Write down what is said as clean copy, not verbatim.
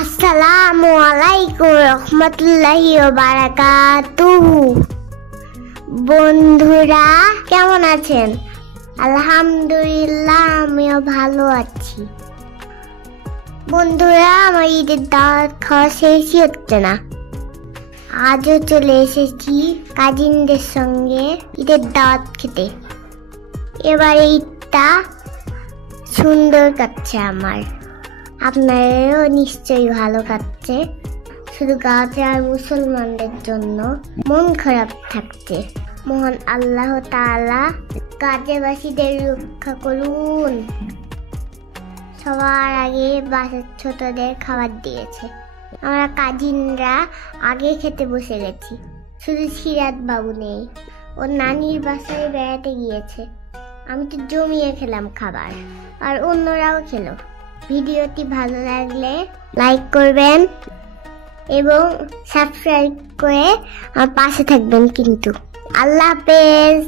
আসসালামু আলাইকুম রহমতুল্লাহি ওয়া বারাকাতুহু। বন্ধুরা কেমন আছেন? আলহামদুলিল্লাহ আমিও ভালো আছি। বন্ধুরা আমার ঈদের দাওয়াত খাওয়া শেষই হচ্ছে না। আজও চলে এসেছি কাজিনদের সঙ্গে ঈদের দাওয়াত খেতে। এবারে ঈদটা সুন্দর কাটছে আমার, আপনারও নিশ্চয়ই ভালো কাটছে। শুধু গাছে আর মুসলমানদের জন্য মন খারাপ থাকছে। মহান আল্লাহ তাআলা গাছেবাসীদের রক্ষা করুন। সবার আগে বাসার ছোটদের খাবার দিয়েছে। আমরা কাজিনরা আগে খেতে বসে গেছি। শুধু সিরাত বাবু নেই, ওর নানির বাসায় বেড়াতে গিয়েছে। আমি তো জমিয়ে খেলাম খাবার, আর অন্যরাও খেলো। ভিডিওটি ভালো লাগলে লাইক করবেন এবং সাবস্ক্রাইব করে আমার পাশে থাকবেন কিন্তু। আল্লাহ হাফেজ।